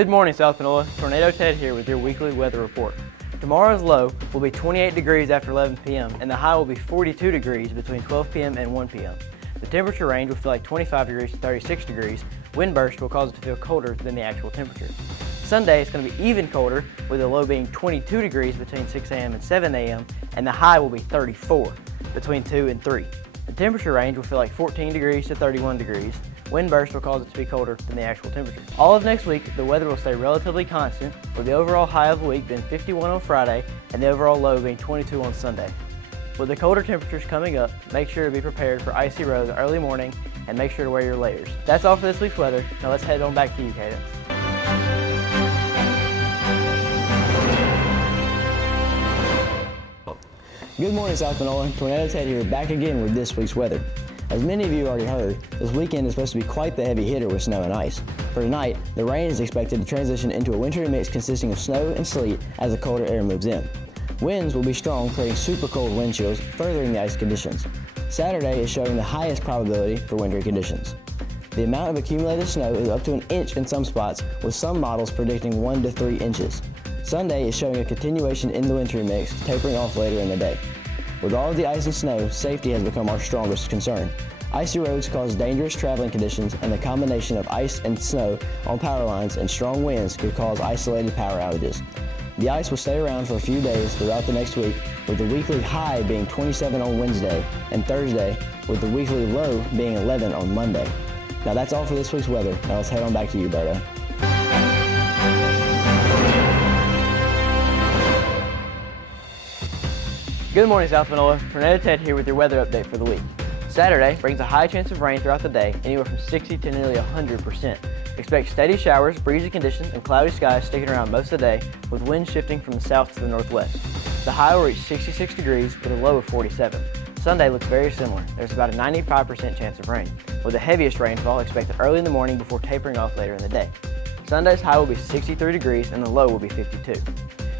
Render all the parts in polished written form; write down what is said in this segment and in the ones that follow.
Good morning, South Panola. Tornado Ted here with your weekly weather report. Tomorrow's low will be 28 degrees after 11 p.m. and the high will be 42 degrees between 12 p.m. and 1 p.m. The temperature range will feel like 25 degrees to 36 degrees. Wind burst will cause it to feel colder than the actual temperature. Sunday is going to be even colder, with the low being 22 degrees between 6 a.m. and 7 a.m. and the high will be 34 between 2 and 3. The temperature range will feel like 14 degrees to 31 degrees. Wind burst will cause it to be colder than the actual temperature. All of next week, the weather will stay relatively constant, with the overall high of the week being 51 on Friday and the overall low being 22 on Sunday. With the colder temperatures coming up, make sure to be prepared for icy roads early morning and make sure to wear your layers. That's all for this week's weather. Now let's head on back to you, Cadence. Good morning, South Panola. Tornado Ted here, back again with this week's weather. As many of you already heard, this weekend is supposed to be quite the heavy hitter with snow and ice. For tonight, the rain is expected to transition into a wintry mix consisting of snow and sleet as the colder air moves in. Winds will be strong, creating super cold wind chills, furthering the ice conditions. Saturday is showing the highest probability for wintry conditions. The amount of accumulated snow is up to an inch in some spots, with some models predicting 1 to 3 inches. Sunday is showing a continuation in the wintry mix, tapering off later in the day. With all of the ice and snow, safety has become our strongest concern. Icy roads cause dangerous traveling conditions, and the combination of ice and snow on power lines and strong winds could cause isolated power outages. The ice will stay around for a few days throughout the next week, with the weekly high being 27 on Wednesday and Thursday, with the weekly low being 11 on Monday. Now that's all for this week's weather. Now let's head on back to you, Berto. Good morning, South Panola. Tornado Ted here with your weather update for the week. Saturday brings a high chance of rain throughout the day, anywhere from 60 to nearly 100%. Expect steady showers, breezy conditions, and cloudy skies sticking around most of the day, with winds shifting from the south to the northwest. The high will reach 66 degrees with a low of 47. Sunday looks very similar. There's about a 95% chance of rain, with the heaviest rainfall expected early in the morning before tapering off later in the day. Sunday's high will be 63 degrees and the low will be 52.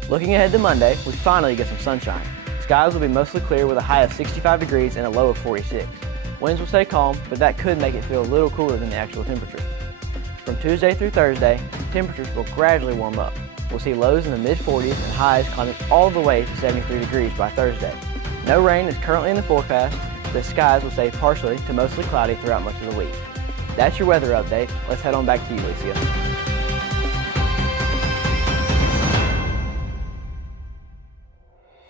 Looking ahead to Monday, we finally get some sunshine. Skies will be mostly clear with a high of 65 degrees and a low of 46. Winds will stay calm, but that could make it feel a little cooler than the actual temperature. From Tuesday through Thursday, temperatures will gradually warm up. We'll see lows in the mid-40s and highs climbing all the way to 73 degrees by Thursday. No rain is currently in the forecast. The skies will stay partially to mostly cloudy throughout much of the week. That's your weather update. Let's head on back to you, Alicia.